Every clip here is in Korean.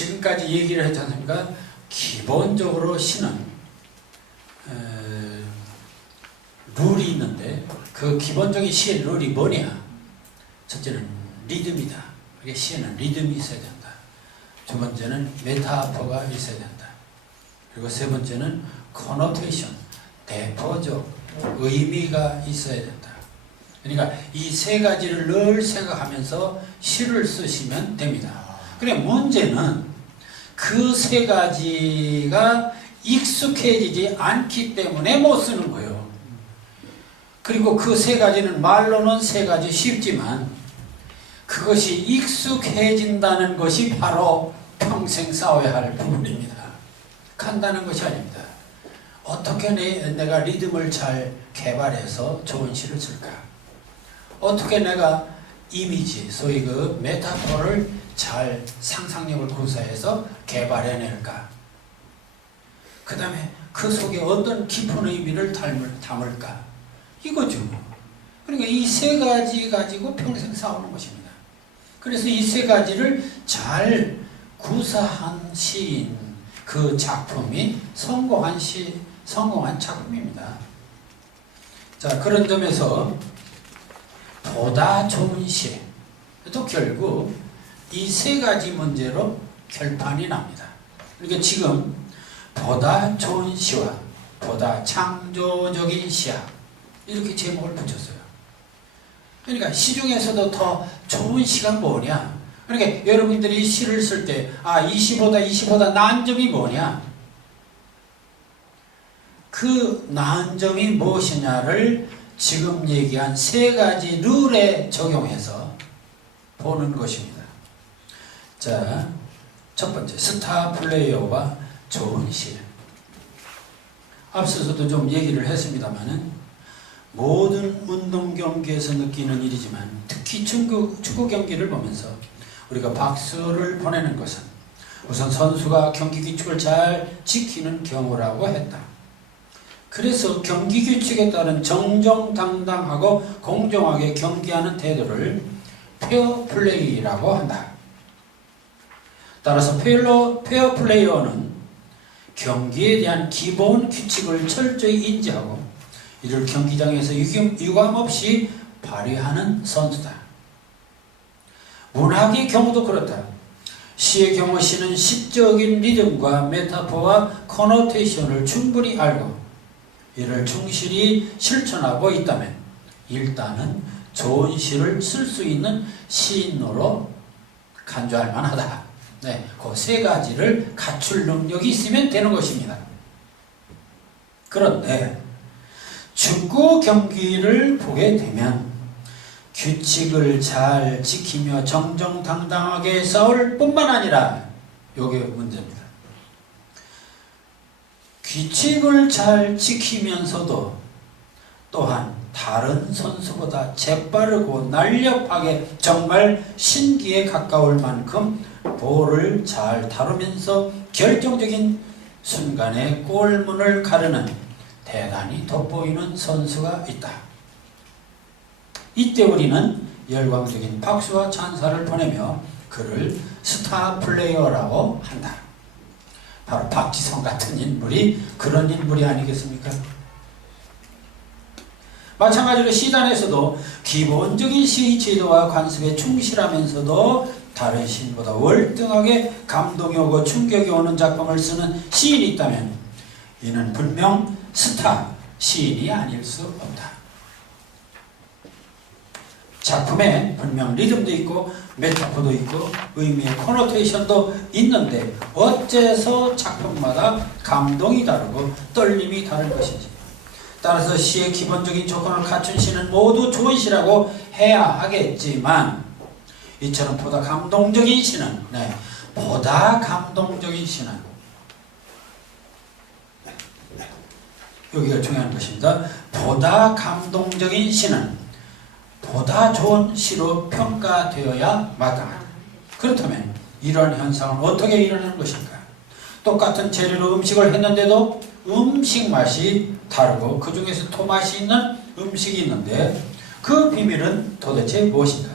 지금까지 얘기를 했지 않습니까? 기본적으로 시는 룰이 있는데 그 기본적인 시의 룰이 뭐냐? 첫째는 리듬이다. 그게 시에는 리듬이 있어야 된다. 두 번째는 메타포가 있어야 된다. 그리고 세 번째는 코노테이션, 대표적 의미가 있어야 된다. 그러니까 이 세 가지를 늘 생각하면서 시를 쓰시면 됩니다. 그래 문제는 그 세 가지가 익숙해지지 않기 때문에 못 쓰는 거예요. 그리고 그 세 가지는 말로는 세 가지 쉽지만 그것이 익숙해진다는 것이 바로 평생 싸워야 할 부분입니다. 간단한 것이 아닙니다. 어떻게 내가 리듬을 잘 개발해서 좋은 시를 쓸까? 어떻게 내가 이미지, 소위 그 메타포를 잘 상상력을 구사해서 개발해낼까? 그 다음에 그 속에 어떤 깊은 의미를 담을까? 이거죠. 그러니까 이 세 가지 가지고 평생 싸우는 것입니다. 그래서 이 세 가지를 잘 구사한 시인, 그 작품이 성공한 작품입니다. 자, 그런 점에서 보다 좋은 시, 또 결국 이 세 가지 문제로 결판이 납니다. 그러니까 지금 보다 좋은 시와 보다 창조적인 시야, 이렇게 제목을 붙였어요. 그러니까 시 중에서도 더 좋은 시가 뭐냐? 그러니까 여러분들이 시를 쓸 때 이 시보다 나은 점이 뭐냐? 그 나은 점이 무엇이냐를 지금 얘기한 세 가지 룰에 적용해서 보는 것입니다. 자, 첫 번째, 스타 플레이어와 좋은 시. 앞서서도 좀 얘기를 했습니다만은 모든 운동 경기에서 느끼는 일이지만 특히 축구 경기를 보면서 우리가 박수를 보내는 것은 우선 선수가 경기 규칙을 잘 지키는 경우라고 했다. 그래서 경기 규칙에 따른 정정당당하고 공정하게 경기하는 태도를 페어 플레이라고 한다. 따라서 페어 플레이어는 경기에 대한 기본 규칙을 철저히 인지하고 이를 경기장에서 유감없이 발휘하는 선수다. 문학의 경우도 그렇다. 시의 경우 시는 시적인 리듬과 메타포와 코노테이션을 충분히 알고 이를 충실히 실천하고 있다면 일단은 좋은 시를 쓸 수 있는 시인으로 간주할 만하다. 네, 그 세 가지를 갖출 능력이 있으면 되는 것입니다. 그런데 축구 경기를 보게 되면 규칙을 잘 지키며 정정당당하게 싸울 뿐만 아니라 이게 문제입니다. 규칙을 잘 지키면서도 또한 다른 선수보다 재빠르고 날렵하게 정말 신기에 가까울 만큼 볼을 잘 다루면서 결정적인 순간에 골문을 가르는 대단히 돋보이는 선수가 있다. 이때 우리는 열광적인 박수와 찬사를 보내며 그를 스타 플레이어라고 한다. 바로 박지성 같은 인물이 그런 인물이 아니겠습니까? 마찬가지로 시단에서도 기본적인 시의 제도와 관습에 충실하면서도 다른 시인보다 월등하게 감동이 오고 충격이 오는 작품을 쓰는 시인이 있다면 이는 분명 스타 시인이 아닐 수 없다. 작품에 분명 리듬도 있고 메타포도 있고 의미의 코노테이션도 있는데 어째서 작품마다 감동이 다르고 떨림이 다른 것인지. 따라서 시의 기본적인 조건을 갖춘 시는 모두 좋은 시라고 해야 하겠지만 이처럼 보다 감동적인 시는 보다 감동적인 시는 여기가 중요한 것입니다. 보다 감동적인 시는 보다 좋은 시로 평가되어야 마땅하다. 그렇다면 이러한 현상은 어떻게 일어나는 것인가? 똑같은 재료로 음식을 했는데도 음식 맛이 다르고 그 중에서 토맛이 있는 음식이 있는데 그 비밀은 도대체 무엇인가?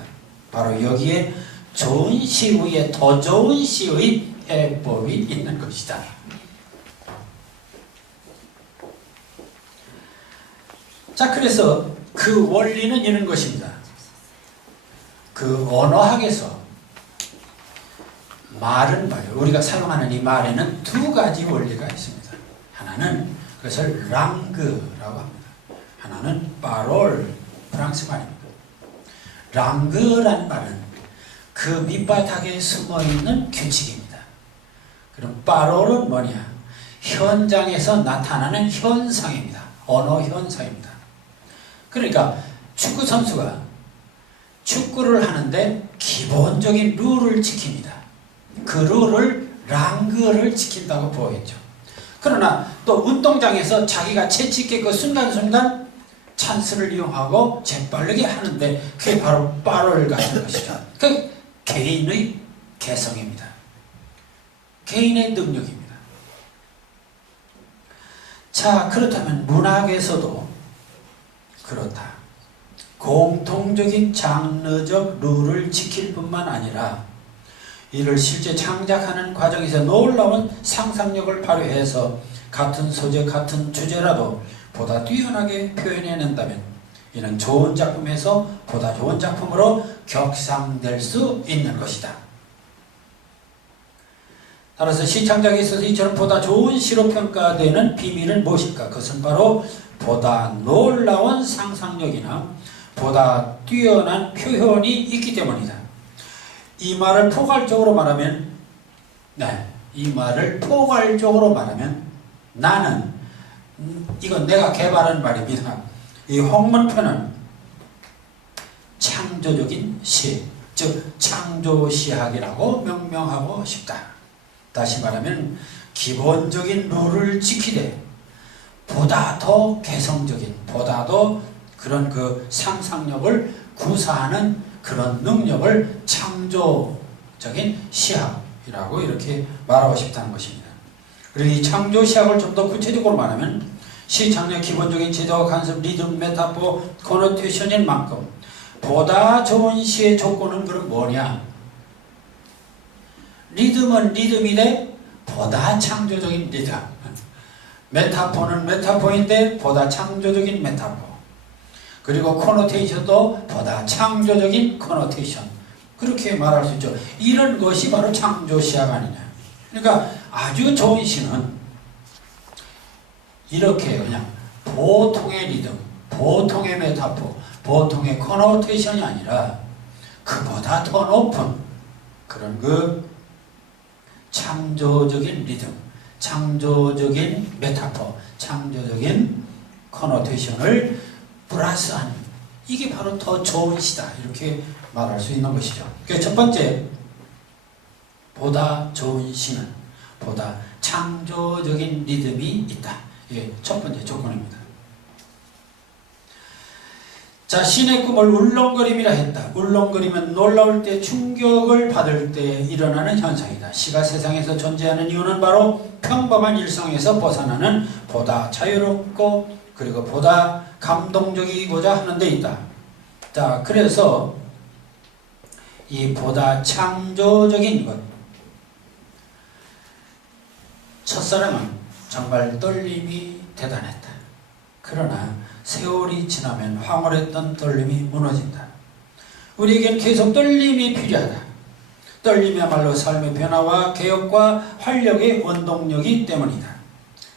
바로 여기에 좋은 시 위에 더 좋은 시의 해법이 있는 것이다. 자, 그래서 그 원리는 이런 것입니다. 그 언어학에서 말은 봐요. 우리가 사용하는 이 말에는 두 가지 원리가 있습니다. 하나는 그것을 랑그라고 합니다. 하나는 파롤, 프랑스 말입니다. 랑그라는 말은 그 밑바닥에 숨어있는 규칙입니다. 그럼 파롤은 뭐냐? 현장에서 나타나는 현상입니다. 언어 현상입니다. 그러니까 축구 선수가 축구를 하는데 기본적인 룰을 지킵니다. 그 룰을 랑그를 지킨다고 보겠죠. 그러나 또 운동장에서 자기가 재치있게 그 순간순간 찬스를 이용하고 재빠르게 하는데 그게 바로 파롤 같은 것이죠. 그 개인의 개성입니다. 개인의 능력입니다. 자, 그렇다면 문학에서도 그렇다. 공통적인 장르적 룰을 지킬 뿐만 아니라 이를 실제 창작하는 과정에서 놀라운 상상력을 발휘해서 같은 소재, 같은 주제라도 보다 뛰어나게 표현해낸다면 이는 좋은 작품에서 보다 좋은 작품으로 격상될 수 있는 것이다. 따라서 시창작에 있어서 이처럼 보다 좋은 시로 평가되는 비밀은 무엇일까? 그것은 바로 보다 놀라운 상상력이나 보다 뛰어난 표현이 있기 때문이다. 이 말을 포괄적으로 말하면, 나는, 이건 내가 개발한 말입니다. 이 홍문표는 창조적인 시, 즉 창조시학이라고 명명하고 싶다. 다시 말하면 기본적인 룰을 지키되 보다 더 개성적인, 보다 더 그런 그 상상력을 구사하는 그런 능력을 창조적인 시학이라고 이렇게 말하고 싶다는 것입니다. 그리고 이 창조시학을 좀 더 구체적으로 말하면 시창의 기본적인 지도, 간섭, 리듬, 메타포, 코노테이션인 만큼 보다 좋은 시의 조건은 그럼 뭐냐? 리듬은 리듬인데 보다 창조적인 리듬, 메타포는 메타포인데 보다 창조적인 메타포, 그리고 코노테이션도 보다 창조적인 코노테이션, 그렇게 말할 수 있죠. 이런 것이 바로 창조시학 아니냐. 그러니까 아주 좋은 시는 이렇게 그냥 보통의 리듬, 보통의 메타포, 보통의 코노테이션이 아니라 그보다 더 높은 그런 그 창조적인 리듬, 창조적인 메타포, 창조적인 코노테이션을 플러스한, 이게 바로 더 좋은 시다, 이렇게 말할 수 있는 것이죠. 그래서 첫 번째, 보다 좋은 시는 보다 창조적인 리듬이 있다. 이게 첫 번째 조건입니다. 자, 신의 꿈을 울렁거림이라 했다. 울렁거리면 놀라울 때, 충격을 받을 때 일어나는 현상이다. 시가 세상에서 존재하는 이유는 바로 평범한 일상에서 벗어나는 보다 자유롭고 그리고 보다 감동적이고자 하는 데 있다. 자, 그래서 이 보다 창조적인 것, 첫사랑은 정말 떨림이 대단했다. 그러나 세월이 지나면 황홀했던 떨림이 무너진다. 우리에겐 계속 떨림이 필요하다. 떨림이야말로 삶의 변화와 개혁과 활력의 원동력이기 때문이다.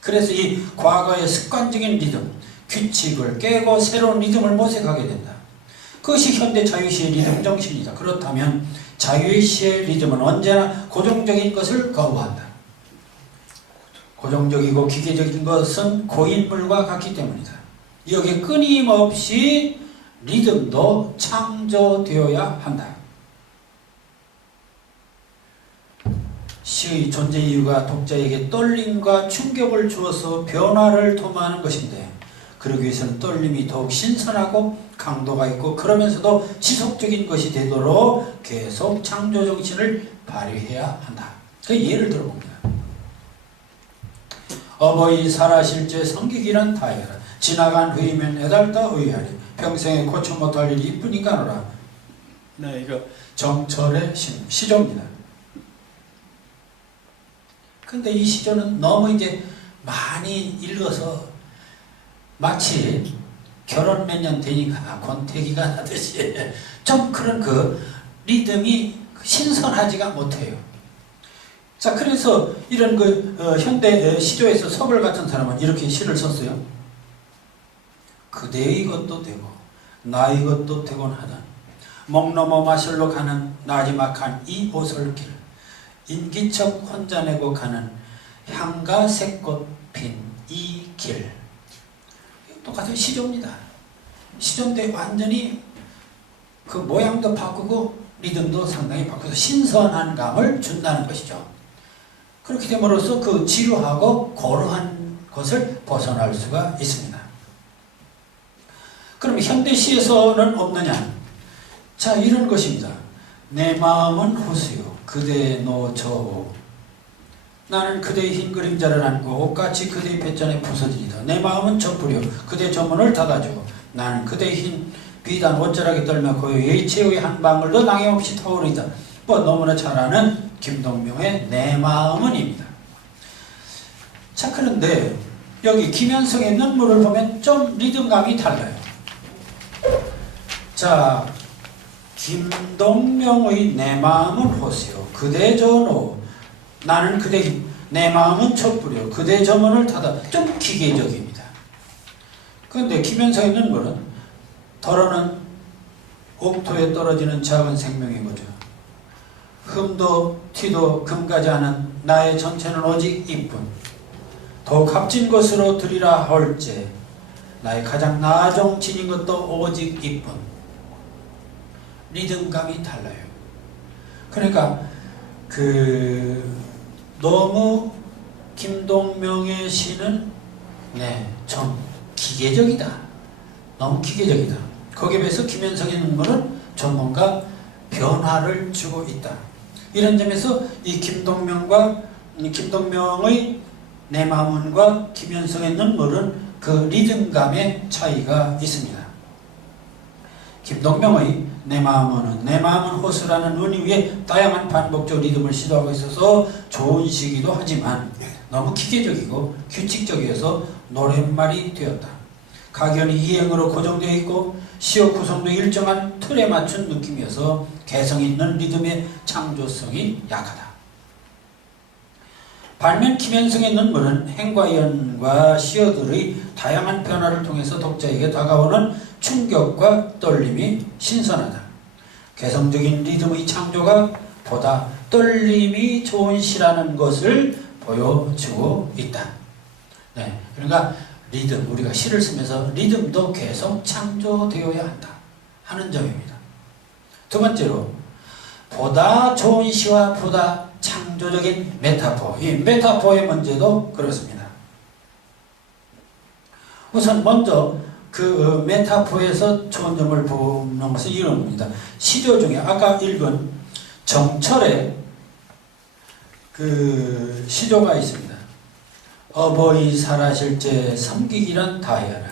그래서 이 과거의 습관적인 리듬, 규칙을 깨고 새로운 리듬을 모색하게 된다. 그것이 현대 자유시의 리듬 정신이다. 그렇다면 자유시의 리듬은 언제나 고정적인 것을 거부한다. 고정적이고 기계적인 것은 고인물과 같기 때문이다. 여기에 끊임없이 리듬도 창조되어야 한다. 시의 존재 이유가 독자에게 떨림과 충격을 주어서 변화를 도모하는 것인데, 그러기 위해서는 떨림이 더욱 신선하고 강도가 있고 그러면서도 지속적인 것이 되도록 계속 창조정신을 발휘해야 한다. 그 예를 들어봅니다. 어버이 살아실제 성기기란 다해라. 지나간 후이면 애달다 의하리. 평생에 고쳐 못할 일이 이쁘니까노라. 네, 이거 정철의 시조입니다. 근데 이 시조는 너무 이제 많이 읽어서 마치 결혼 몇 년 되니까 권태기가 나듯이 좀 그런 그 리듬이 신선하지가 못해요. 자, 그래서 이런 현대 시조에서 서글 같은 사람은 이렇게 시를 썼어요. 그대의 것도 되고 나의 것도 되곤 하던 목 넘어 마실로 가는 나지막한 이 오솔길 인기척 혼자 내고 가는 향가 새꽃 핀 이 길. 똑같은 시조입니다. 시조인데 완전히 그 모양도 바꾸고 리듬도 상당히 바꿔서 신선한 감을 준다는 것이죠. 그렇게 됨으로써 그 지루하고 고루한 것을 벗어날 수가 있습니다. 그럼 현대시에서는 없느냐? 자, 이런 것입니다. 내 마음은 호수요 그대 노저오 나는 그대의 흰 그림자를 안고 옷같이 그대의 뱃전에 부서지리다. 내 마음은 젖부려 그대 조문을 닫아주고 나는 그대의 흰 비단 옷자락에 떨며 고요히 최후의 한 방울도 낭염없이 타오르리다. 뭐 너무나 잘 아는 김동명의 내 마음은입니다. 자, 그런데 여기 김현성의 눈물을 보면 좀 리듬감이 달라요. 자, 김동명의 내 마음은 호수요 그대 전호 나는 그대 내 마음은 촛불이요 그대 저문을 닫아. 좀 기계적입니다. 그런데 김현성의 눈물은 덜어는 옥토에 떨어지는 작은 생명인 거죠. 흠도 티도 금가지 않은 나의 전체는 오직 이뿐 더욱 값진 것으로 드리라 헐제 나의 가장 나아종 지닌 것도 오직 이뿐. 리듬감이 달라요. 그러니까 너무 김동명의 시는 좀 기계적이다. 너무 기계적이다. 거기에 비해서 김현성의 눈물은 좀 뭔가 변화를 주고 있다. 이런 점에서 이 김동명의 내 마음은과 김현성의 눈물은 그 리듬감의 차이가 있습니다. 김동명의 내 마음은 호수라는 은희 위에 다양한 반복적 리듬을 시도하고 있어서 좋은 시기도 하지만 너무 기계적이고 규칙적이어서 노랫말이 되었다. 각연이 이행으로 고정되어 있고 시어 구성도 일정한 틀에 맞춘 느낌이어서 개성 있는 리듬의 창조성이 약하다. 반면 김현성의 눈물은 행과 연과 시어들의 다양한 변화를 통해서 독자에게 다가오는 충격과 떨림이 신선하다. 개성적인 리듬의 창조가 보다 떨림이 좋은 시라는 것을 보여주고 있다. 그러니까 리듬, 우리가 시를 쓰면서 리듬도 계속 창조되어야 한다 하는 점입니다. 두 번째로 보다 좋은 시와 보다 창조적인 메타포. 이 메타포의 문제도 그렇습니다. 우선 먼저 그 메타포에서 좋은 점을 보는 것은 이런 겁니다. 시조 중에 아까 읽은 정철의 그 시조가 있습니다. 어버이 살아실제 섬기기란 다해하라.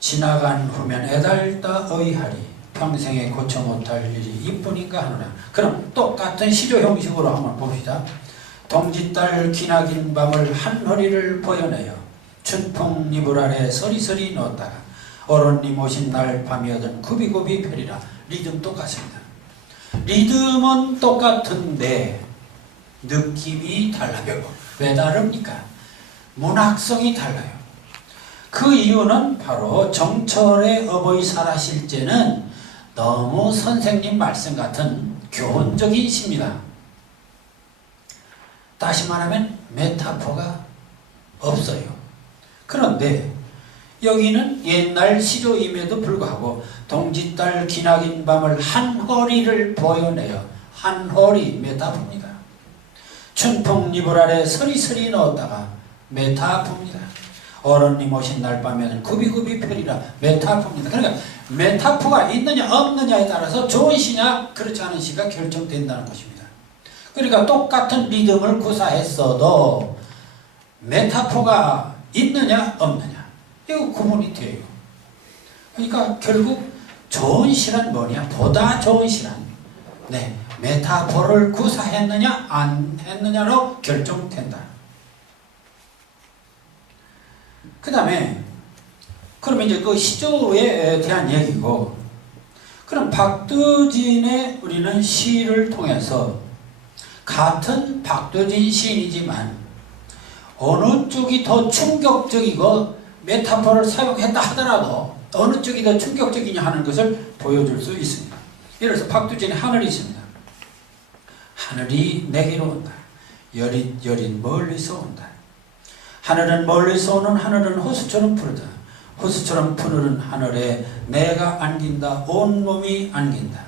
지나간 후면 애달다 의하리. 평생에 고쳐 못할 일이 이뿐인가 하노라. 그럼 똑같은 시조 형식으로 한번 봅시다. 동짓달 기나긴 밤을 한 허리를 보여내요. 춘풍 이불 아래 서리서리 넣었다가 어른님 오신 날 밤이어든 굽이굽이 펴리라. 리듬 똑같습니다. 리듬은 똑같은데 느낌이 달라요. 왜 다릅니까? 문학성이 달라요. 그 이유는 바로 정철의 어버이 살아실제는 너무 선생님 말씀 같은 교훈적인 시입니다. 다시 말하면 메타포가 없어요. 그런데 여기는 옛날 시조임에도 불구하고 동짓달 기나긴 밤을 한 허리를 보여내요. 한 허리 메타포입니다. 춘풍 이불 아래 서리서리 넣었다가 메타포입니다. 어른님 오신 날 밤에는 굽이굽이 펴리라. 메타포입니다. 그러니까 메타포가 있느냐 없느냐에 따라서 좋은 시냐 그렇지 않은 시가 결정된다는 것입니다. 그러니까 똑같은 리듬을 구사했어도 메타포가 있느냐 없느냐 이거 구분이 돼요. 그러니까 결국 좋은 시란 뭐냐? 보다 좋은 시란 메타포를 구사했느냐 안 했느냐로 결정된다. 그 다음에 그러면 이제 그 시조에 대한 얘기고, 그럼 박두진의 우리는 시를 통해서 같은 박두진 시인이지만 어느 쪽이 더 충격적이고 메타포를 사용했다 하더라도 어느 쪽이 더 충격적이냐 하는 것을 보여줄 수 있습니다. 예를 들어서 박두진의 하늘이 있습니다. 하늘이 내게로 온다. 여린 멀리서 온다. 하늘은 멀리서 오는 하늘은 호수처럼 푸르다. 호수처럼 푸르는 하늘에 내가 안긴다. 온몸이 안긴다.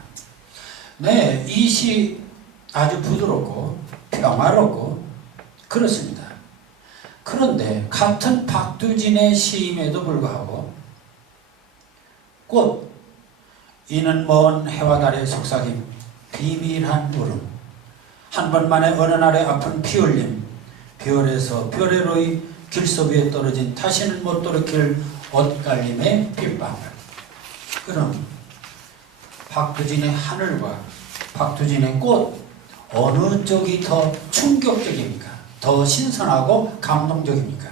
네, 이 시 아주 부드럽고 평화롭고 그렇습니다. 그런데 같은 박두진의 시임에도 불구하고 꽃, 이는 먼 해와 달의 속삭임, 비밀한 울음, 한 번만에 어느 날의 아픈 피 흘림, 별에서 별의로이 길석 위에 떨어진 다시는 못 돌이킬 옷갈림의 빗방울. 그럼 박두진의 하늘과 박두진의 꽃, 어느 쪽이 더 충격적입니까? 더 신선하고 감동적입니까?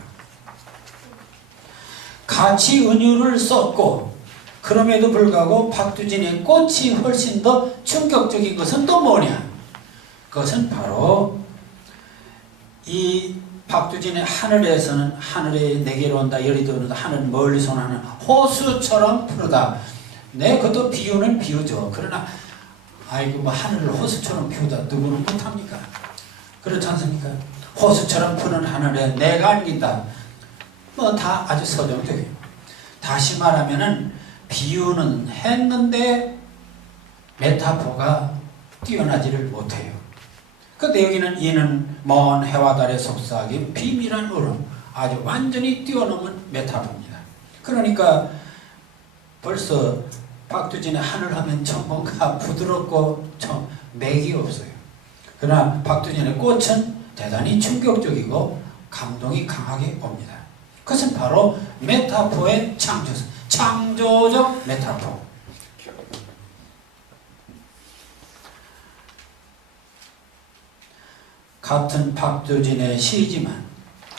같이 은유를 썼고 그럼에도 불구하고 박두진의 꽃이 훨씬 더 충격적인 것은 또 뭐냐? 그것은 바로 이 박두진의 하늘에서는 하늘에 내게로 온다. 열이 들어온다. 하늘 멀리서 나는 호수처럼 푸르다. 네, 그것도 비유는 비유죠. 그러나 아이고 뭐 하늘을 호수처럼 피우다 누구는 못합니까? 그렇지 않습니까? 호수처럼 푸는 하늘에 내가 안긴다. 뭐 다 아주 서정적이에요. 다시 말하면은 비유는 했는데 메타포가 뛰어나지를 못해요. 근데 여기는 이는 먼 해와 달의 속삭임 비밀한 울음, 아주 완전히 뛰어넘은 메타포입니다. 그러니까 벌써 박두진의 하늘 하면 좀 뭔가 부드럽고 좀 맥이 없어요. 그러나 박두진의 꽃은 대단히 충격적이고 감동이 강하게 옵니다. 그것은 바로 메타포의 창조적 메타포. 같은 박두진의 시지만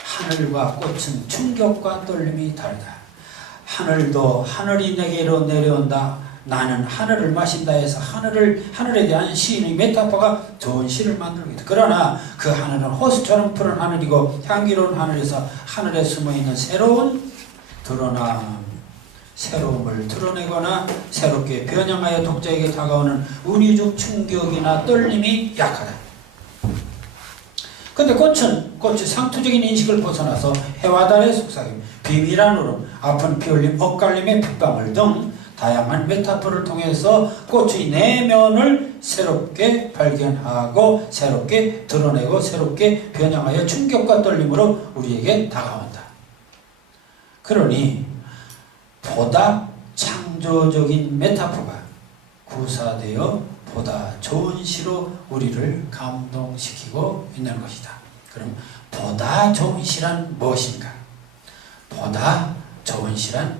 하늘과 꽃은 충격과 떨림이 다르다. 하늘도 하늘이 내게로 내려온다. 나는 하늘을 마신다 해서 하늘에 대한 시인의 메타포가 좋은 시를 만들겠다. 그러나 그 하늘은 호수처럼 푸른 하늘이고 향기로운 하늘에서 하늘에 숨어있는 새로운 드러남, 새로움을 드러내거나 새롭게 변형하여 독자에게 다가오는 은유적 충격이나 떨림이 약하다. 근데 꽃이 상투적인 인식을 벗어나서 해와 달의 속삭임, 비밀한 울음, 아픈 피 흘림, 엇갈림의 핏방울 등 다양한 메타포를 통해서 꽃의 내면을 새롭게 발견하고 새롭게 드러내고 새롭게 변형하여 충격과 떨림으로 우리에게 다가온다. 그러니 보다 창조적인 메타포가 구사되어 보다 좋은 시로 우리를 감동시키고 있는 것이다. 그럼 보다 좋은 시란 무엇인가? 보다 좋은 시란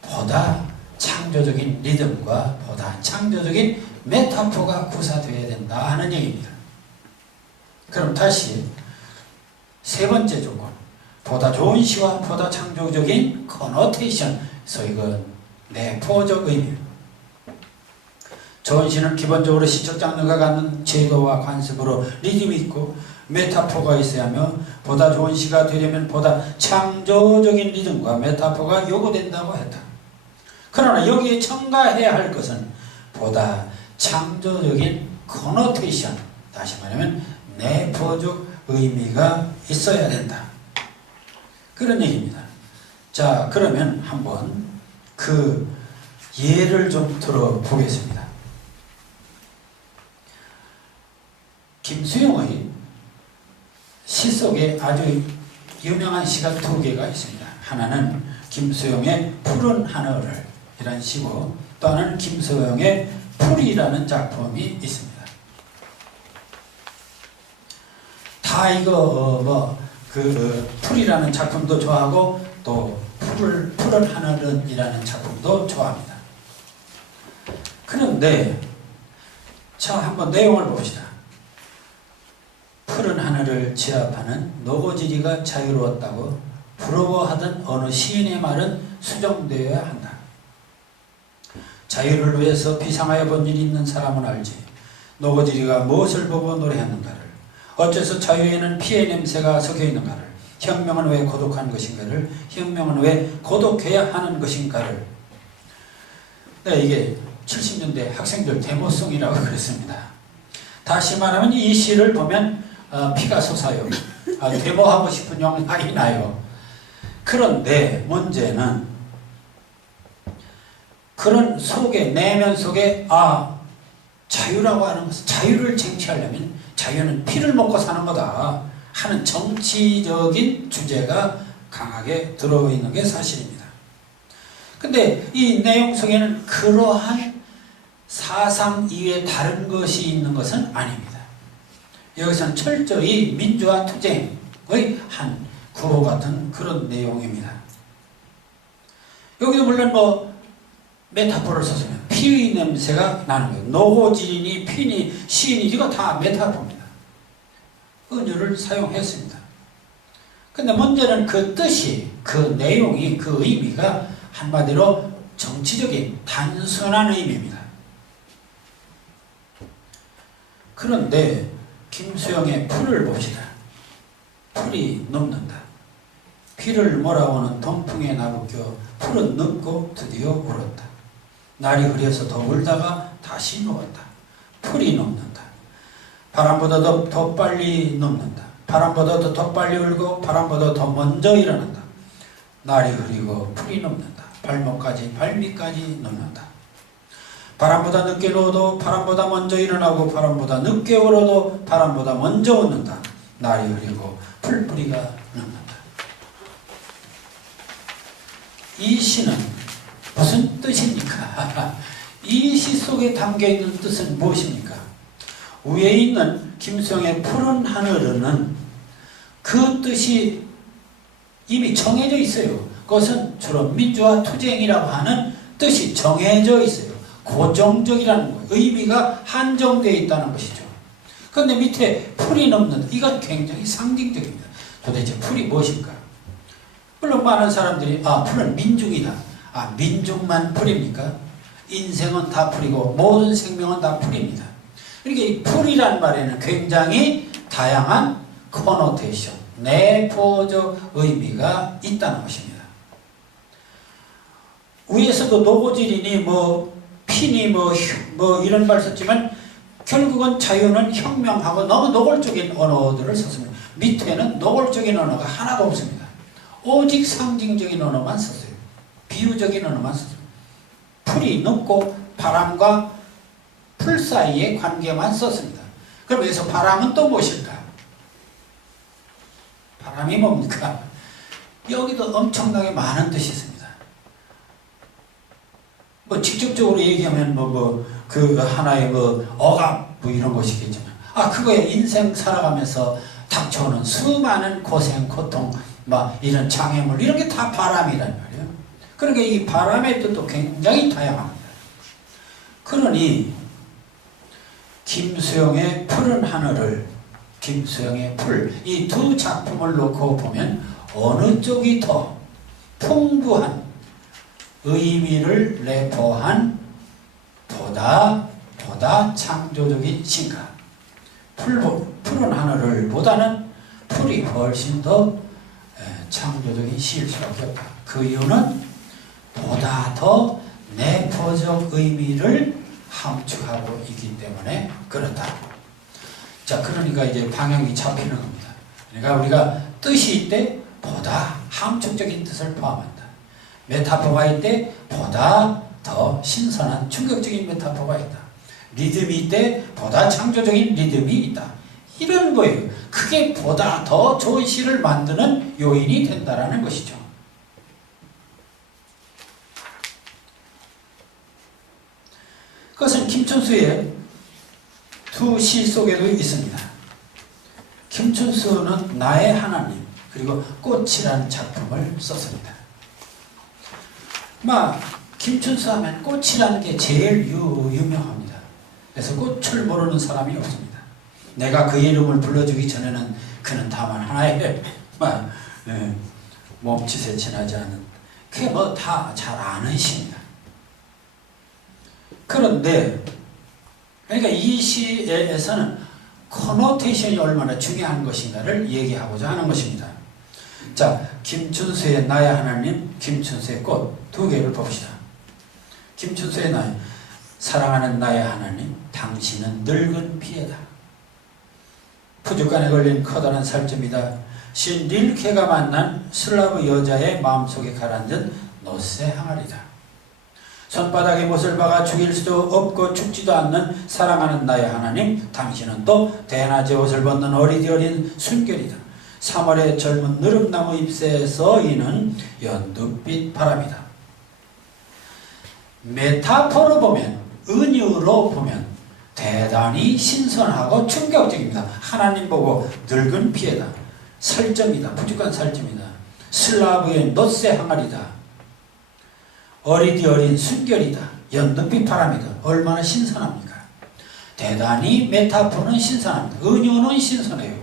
보다 창조적인 리듬과 보다 창조적인 메타포가 구사되어야 된다 하는 얘기입니다. 그럼 다시 세 번째 조건, 보다 좋은 시와 보다 창조적인 커노테이션, 이건 내포적 의미. 좋은 시는 기본적으로 시적 장르가 갖는 제도와 관습으로 리듬이 있고 메타포가 있어야 하며, 보다 좋은 시가 되려면 보다 창조적인 리듬과 메타포가 요구된다고 했다. 그러나 여기에 첨가해야 할 것은 보다 창조적인 커노테이션, 다시 말하면 내포적 의미가 있어야 된다. 그런 얘기입니다. 자, 그러면 한번 그 예를 좀 들어보겠습니다. 김수용의 시 속에 아주 유명한 시가 두 개가 있습니다. 하나는 김수용의 푸른 하늘을 이란 시고, 또 하나는 김수용의 풀이라는 작품이 있습니다. 다 이거 풀이라는 작품도 좋아하고 또 푸른 하늘은 이라는 작품도 좋아합니다. 그런데 자, 한번 내용을 봅시다. 푸른 하늘을 지압하는 노고지리가 자유로웠다고 부러워하던 어느 시인의 말은 수정되어야 한다. 자유를 위해서 비상하여 본 일이 있는 사람은 알지. 노고지리가 무엇을 보고 노래했는가를, 어째서 자유에는 피의 냄새가 섞여 있는가를, 혁명은 왜 고독한 것인가를, 혁명은 왜 고독해야 하는 것인가를. 네, 이게 70년대 학생들 데모송이라고 그랬습니다. 다시 말하면 이 시를 보면 피가 솟아요. 데모하고 싶은 욕망이 나요. 그런데 문제는 그런 속에, 내면 속에 자유라고 하는 것은, 자유를 쟁취하려면 자유는 피를 먹고 사는 거다 하는 정치적인 주제가 강하게 들어있는 게 사실입니다. 근데 이 내용 속에는 그러한 사상 이외에 다른 것이 있는 것은 아닙니다. 여기서는 철저히 민주화 투쟁의 한 구호 같은 그런 내용입니다. 여기도 물론 메타포를 썼으면 피의 냄새가 나는 거예요. 노고지리니 피니 시인이 이거 다 메타포입니다. 은유를 사용했습니다. 근데 문제는 그 뜻이, 그 내용이, 그 의미가 한마디로 정치적인 단순한 의미입니다. 그런데 김수영의 풀을 봅시다. 풀이 눕는다. 피를 몰아오는 동풍에 나부껴 풀은 눕고 드디어 울었다. 날이 흐려서 더 울다가 다시 누웠다. 풀이 눕는다. 바람보다 더 빨리 눕는다. 바람보다 더 빨리 울고 바람보다 더 먼저 일어난다. 날이 흐리고 풀이 눕는다. 발밑까지 눕는다. 바람보다 늦게 누워도 바람보다 먼저 일어나고 바람보다 늦게 울어도 바람보다 먼저 웃는다. 날이 흐리고 풀뿌리가 눕는다. 이 시는 무슨 뜻입니까? 이 시 속에 담겨있는 뜻은 무엇입니까? 위에 있는 김수영의 푸른 하늘은 그 뜻이 이미 정해져 있어요. 그것은 주로 민주화 투쟁이라고 하는 뜻이 정해져 있어요. 고정적이라는 거예요. 의미가 한정되어 있다는 것이죠. 그런데 밑에 풀이 넘는다. 이건 굉장히 상징적입니다. 도대체 풀이 무엇일까? 물론 많은 사람들이 풀은 민중이다. 민중만 풀입니까? 인생은 다 풀이고 모든 생명은 다 풀입니다. 그러니까 이 풀이란 말에는 굉장히 다양한 코노테이션, 내포적 의미가 있다는 것입니다. 위에서도 노고지리니 피니 이런 말 썼지만 결국은 자유는 혁명하고 너무 노골적인 언어들을 썼습니다. 밑에는 노골적인 언어가 하나도 없습니다. 오직 상징적인 언어만 썼어요. 비유적인 언어만 썼어요. 풀이 눕고 바람과 풀 사이의 관계만 썼습니다. 그럼 여기서 바람은 또 무엇일까? 바람이 뭡니까? 여기도 엄청나게 많은 뜻이 있습니다. 직접적으로 얘기하면 그 하나의 억압 이런 것이겠지만 그거에 인생 살아가면서 닥쳐오는 수많은 고생, 고통, 이런 장애물 이런 게 다 바람이란 말이에요. 그러니까 이 바람의 뜻도 굉장히 다양합니다. 그러니 김수영의 푸른 하늘을, 김수영의 풀, 이 두 작품을 놓고 보면 어느 쪽이 더 풍부한 의미를 내포한 보다 창조적인 시인가? 푸른 하늘을 보다는 풀이 훨씬 더 창조적인 시일 수밖에 없다. 그 이유는 보다 더 내포적 의미를 함축하고 있기 때문에 그렇다. 자, 그러니까 이제 방향이 잡히는 겁니다. 그러니까 우리가 뜻이 있대 보다 함축적인 뜻을 포함한다. 메타포가 있대 보다 더 신선한 충격적인 메타포가 있다. 리듬이 있대 보다 창조적인 리듬이 있다. 이런 거예요. 그게 보다 더 좋은 시를 만드는 요인이 된다라는 것이죠. 그것은 김춘수의 두 시 속에도 있습니다. 김춘수는 나의 하나님 그리고 꽃이라는 작품을 썼습니다. 김춘수 하면 꽃이라는 게 제일 유명합니다. 그래서 꽃을 모르는 사람이 없습니다. 내가 그의 이름을 불러주기 전에는 그는 다만 하나의 몸짓에 지나지 않는, 그게 뭐 다 잘 아는 시입니다. 그런데 그러니까 이 시에서는 코노테이션이 얼마나 중요한 것인가를 얘기하고자 하는 것입니다. 자, 김춘수의 나의 하나님, 김춘수의 꽃 두 개를 봅시다. 김춘수의 나의, 사랑하는 나의 하나님, 당신은 늙은 피에다. 푸주간에 걸린 커다란 살점이다. 신 릴케가 만난 슬라브 여자의 마음속에 가라앉은 노세 항아리다. 손바닥에 못을 박아 죽일 수도 없고 죽지도 않는 사랑하는 나의 하나님, 당신은 또 대낮에 옷을 벗는 어리디 어린 숨결이다. 3월의 젊은 느릅나무 잎새에서 이는 연두빛 바람이다. 메타포로 보면, 은유로 보면 대단히 신선하고 충격적입니다. 하나님 보고 늙은 피에다. 살점이다. 부족한 살점이다. 슬라브의 노세 항아리다. 어리디 어린 순결이다. 연두빛 바람이다. 얼마나 신선합니까? 대단히 메타포는 신선합니다. 은유는 신선해요.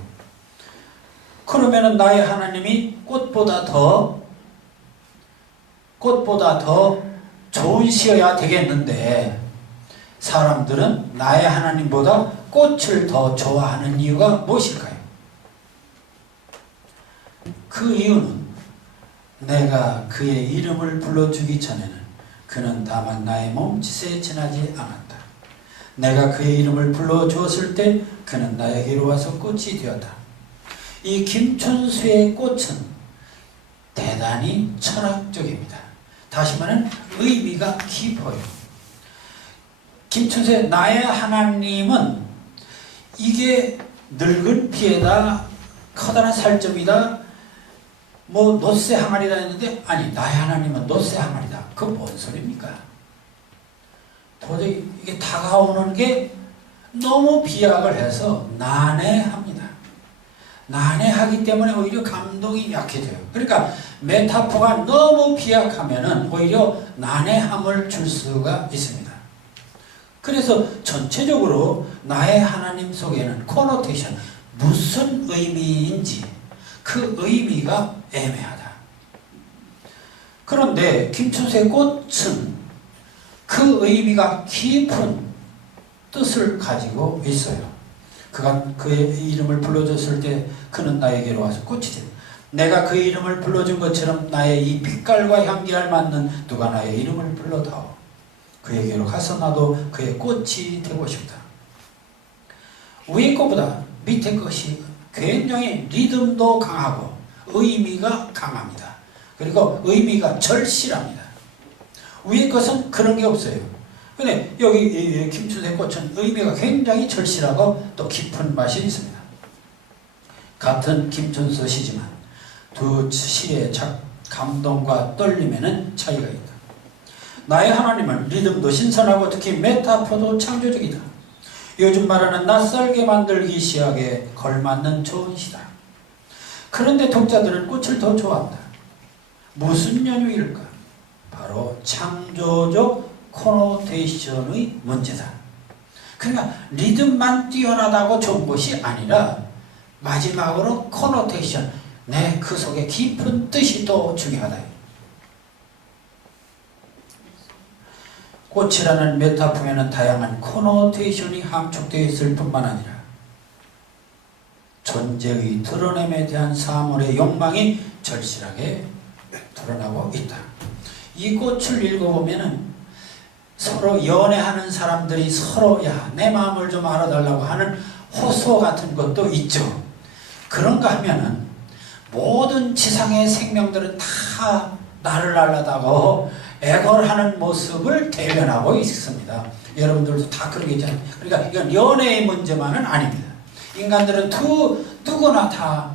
그러면은 나의 하나님이 꽃보다 더 좋은 시여야 되겠는데, 사람들은 나의 하나님보다 꽃을 더 좋아하는 이유가 무엇일까요? 그 이유는 내가 그의 이름을 불러주기 전에는 그는 다만 나의 몸짓에 지나지 않았다. 내가 그의 이름을 불러주었을 때 그는 나에게로 와서 꽃이 되었다. 이 김춘수의 꽃은 대단히 철학적입니다. 다시 말하면 의미가 깊어요. 김춘수의 나의 하나님은 이게 늙은 피에다, 커다란 살점이다, 뭐 노세 항아리다 했는데, 아니 나의 하나님은 노세 항아리다. 그건 뭔 소리입니까? 도저히 이게 다가오는 게 너무 비약을 해서 난해합니다. 난해하기 때문에 오히려 감동이 약해져요. 그러니까 메타포가 너무 비약하면은 오히려 난해함을 줄 수가 있습니다. 그래서 전체적으로 나의 하나님 속에는 코노테이션, 무슨 의미인지 그 의미가 애매하다. 그런데 김춘수의 꽃은 그 의미가 깊은 뜻을 가지고 있어요. 그가 그의 이름을 불러줬을 때 그는 나에게로 와서 꽃이 된다. 내가 그의 이름을 불러준 것처럼 나의 이 빛깔과 향기 알맞는 누가 나의 이름을 불러다오. 그에게로 가서 나도 그의 꽃이 되고 싶다. 위의 것보다 밑에 것이 굉장히 리듬도 강하고 의미가 강합니다. 그리고 의미가 절실합니다. 위의 것은 그런 게 없어요. 근데 여기 김춘수의 꽃은 의미가 굉장히 절실하고 또 깊은 맛이 있습니다. 같은 김춘수 시지만 두 시의 감동과 떨림에는 차이가 있다. 나의 하나님은 리듬도 신선하고 특히 메타포도 창조적이다. 요즘 말하는 낯설게 만들기 시학에 걸맞는 좋은 시다. 그런데 독자들은 꽃을 더 좋아한다. 무슨 연유일까? 바로 창조적 코노테이션의 문제다. 그러니까 리듬만 뛰어나다고 좋은 것이 아니라 마지막으로 코노테이션, 그 속에 깊은 뜻이 더 중요하다. 꽃이라는 메타포에는 다양한 코노테이션이 함축되어 있을 뿐만 아니라 존재의 드러냄에 대한 사물의 욕망이 절실하게 드러나고 있다. 이 꽃을 읽어보면은 서로 연애하는 사람들이 서로 내 마음을 좀 알아달라고 하는 호소 같은 것도 있죠. 그런가 하면은 모든 지상의 생명들은 다 나를 알아다고 애걸하는 모습을 대변하고 있습니다. 여러분들도 다 그러겠잖아요. 그러니까 이건 연애의 문제만은 아닙니다. 인간들은 누구나 다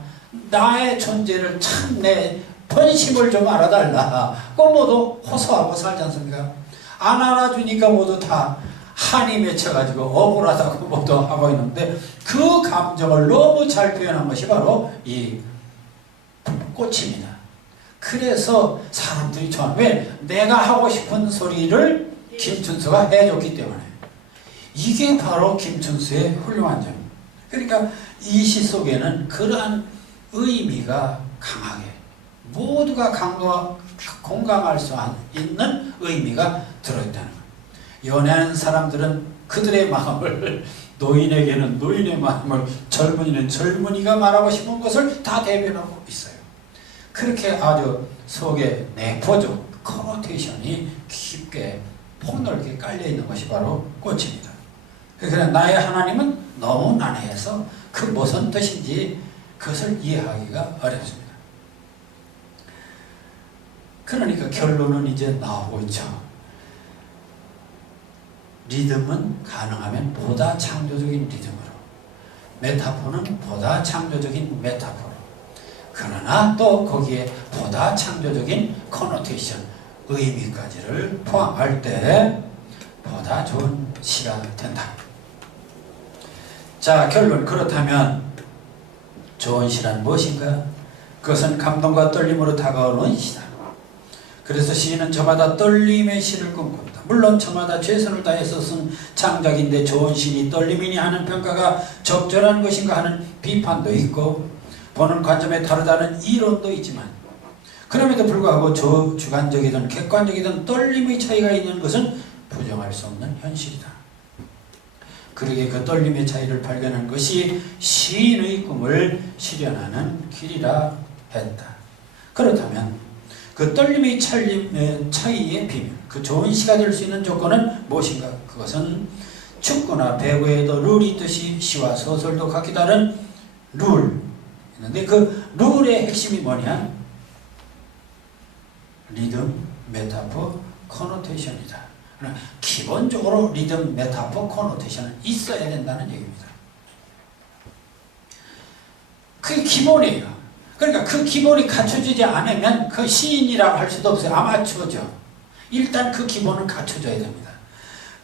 나의 존재를 참 내 본심을 좀 알아달라. 그걸 모두 호소하고 살지 않습니까? 안 알아주니까 모두 다 한이 맺혀가지고 억울하다고 모두 하고 있는데, 그 감정을 너무 잘 표현한 것이 바로 이 꽃입니다. 그래서 사람들이 좋아하는, 왜? 내가 하고 싶은 소리를 김춘수가 해줬기 때문에. 이게 바로 김춘수의 훌륭한 점입니다. 그러니까 이 시 속에는 그러한 의미가 강하게 모두가 공감할 수 있는 의미가 들어있다는 거예요. 연애하는 사람들은 그들의 마음을 노인에게는 노인의 마음을 젊은이는 젊은이가 말하고 싶은 것을 다 대변하고 있어요. 그렇게 아주 속에 내포적 커노테이션이 깊게 폭넓게 깔려있는 것이 바로 꽃입니다. 그래서 나의 하나님은 너무 난해해서 그 무슨 뜻인지 그것을 이해하기가 어렵습니다. 그러니까 결론은 이제 나오고 있죠. 리듬은 가능하면 보다 창조적인 리듬으로, 메타포는 보다 창조적인 메타포로, 그러나 또 거기에 보다 창조적인 커노테이션, 의미까지를 포함할 때 보다 좋은 시가 된다. 자, 결론. 그렇다면 좋은 시란 무엇인가? 그것은 감동과 떨림으로 다가오는 시다. 그래서 시인은 저마다 떨림의 시를 꿈꿉니다. 물론 저마다 최선을 다해서 쓴 창작인데 좋은 시니 떨림이니 하는 평가가 적절한 것인가 하는 비판도 있고 보는 관점에 다르다는 이론도 있지만 그럼에도 불구하고 주관적이든 객관적이든 떨림의 차이가 있는 것은 부정할 수 없는 현실이다. 그러게 그 떨림의 차이를 발견한 것이 시인의 꿈을 실현하는 길이라 했다. 그렇다면 그 떨림의 차이의 비밀, 그 좋은 시가 될 수 있는 조건은 무엇인가? 그것은 축구나 배구에도 룰이 있듯이 시와 소설도 각기 다른 룰 있는데 그 룰의 핵심이 뭐냐? 리듬, 메타포, 코노테이션이다. 기본적으로 리듬, 메타포, 코노테이션은 있어야 된다는 얘기입니다. 그게 기본이에요. 그러니까 그 기본이 갖춰지지 않으면 그 시인이라고 할 수도 없어요. 아마추어죠. 일단 그 기본은 갖춰져야 됩니다.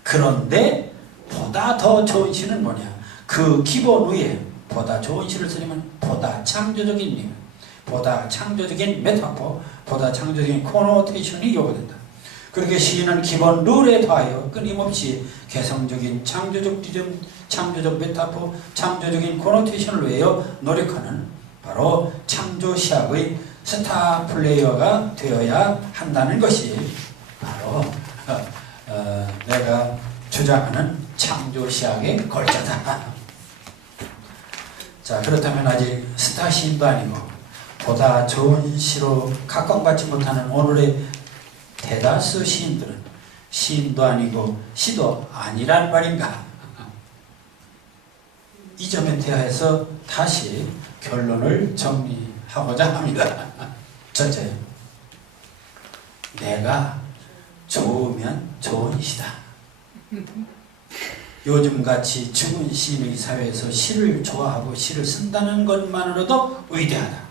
그런데 보다 더 좋은 시는 뭐냐? 그 기본 위에 보다 좋은 시를 쓰려면 보다 창조적인 림, 보다 창조적인 메타포, 보다 창조적인 코노테이션이 요구된다. 그렇게 시인은 기본 룰에 더하여 끊임없이 개성적인 창조적 리듬, 창조적 메타포, 창조적인 코노테이션을 위하여 노력하는 바로 창조시학의 스타 플레이어가 되어야 한다는 것이 바로 내가 주장하는 창조시학의 골자다. 자, 그렇다면 아직 스타 시인도 아니고 보다 좋은 시로 각광받지 못하는 오늘의 대다수 시인들은 시인도 아니고 시도 아니란 말인가? 이 점에 대해서 다시 결론을 정리하고자 합니다. 첫째, 내가 좋으면 좋은 시다. 요즘같이 죽은 시인의 사회에서 시를 좋아하고 시를 쓴다는 것만으로도 위대하다.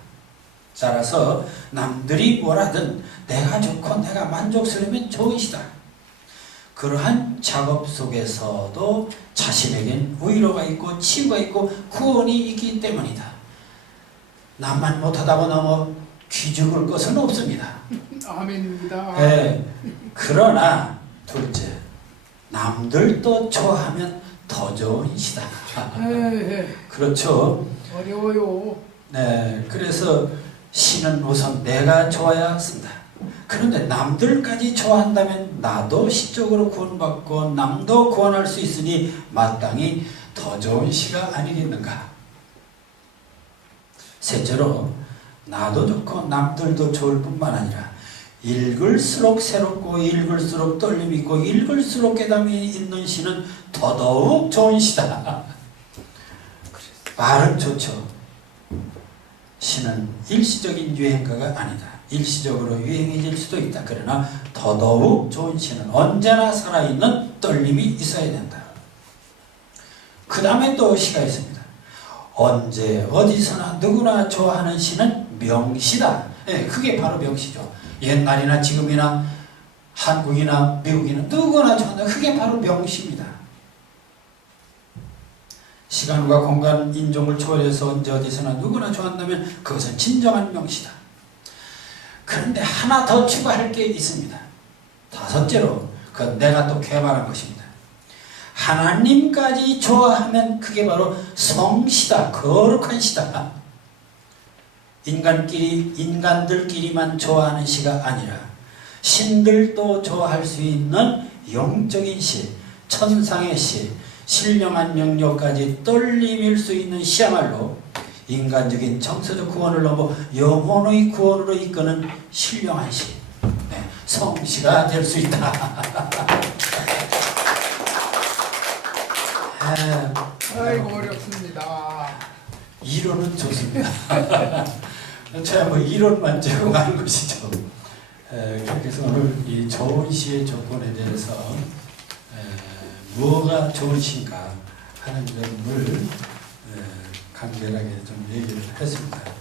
따라서 남들이 뭐라든 내가 좋고 내가 만족스러우면 좋은 시다. 그러한 작업 속에서도 자신에겐 위로가 있고 치유가 있고 구원이 있기 때문이다. 남만 못하다고 너무 기죽을 것은 없습니다. 아멘입니다. 네. 그러나 둘째, 남들도 좋아하면 더 좋은 시다. 그렇죠. 어려워요. 네, 그래서 시는 우선 내가 좋아야 쓴다. 그런데 남들까지 좋아한다면 나도 시적으로 구원받고 남도 구원할 수 있으니 마땅히 더 좋은 시가 아니겠는가. 셋째로, 나도 좋고 남들도 좋을 뿐만 아니라 읽을수록 새롭고 읽을수록 떨림이 있고 읽을수록 깨달음이 있는 시는 더더욱 좋은 시다. 말은 좋죠. 시는 일시적인 유행가가 아니다. 일시적으로 유행해질 수도 있다. 그러나 더더욱 좋은 시는 언제나 살아있는 떨림이 있어야 된다. 그 다음에 또 시가 있습니다. 언제 어디서나 누구나 좋아하는 시는 명시다. 네, 그게 바로 명시죠. 옛날이나 지금이나 한국이나 미국이나 누구나 좋아한다. 그게 바로 명시입니다. 시간과 공간, 인종을 초월해서 언제 어디서나 누구나 좋아한다면 그것은 진정한 명시다. 그런데 하나 더 추가할 게 있습니다. 다섯째로, 그건 내가 또 개발한 것입니다. 하나님까지 좋아하면 그게 바로 성시다. 거룩한 시다. 인간들끼리만 좋아하는 시가 아니라 신들도 좋아할 수 있는 영적인 시, 천상의 시, 신령한 영역까지 떨림일 수 있는 시야말로 인간적인 정서적 구원을 넘어 영혼의 구원으로 이끄는 신령한 시, 네, 성시가 될 수 있다. 아이고 어렵습니다. 이론은 좋습니다. 저야 뭐 이론만 제공하는 것이죠. 그래서 오늘 이 좋은 시의 조건에 대해서 뭐가 좋은 시인가 하는 점을 간결하게 좀 얘기를 했습니다.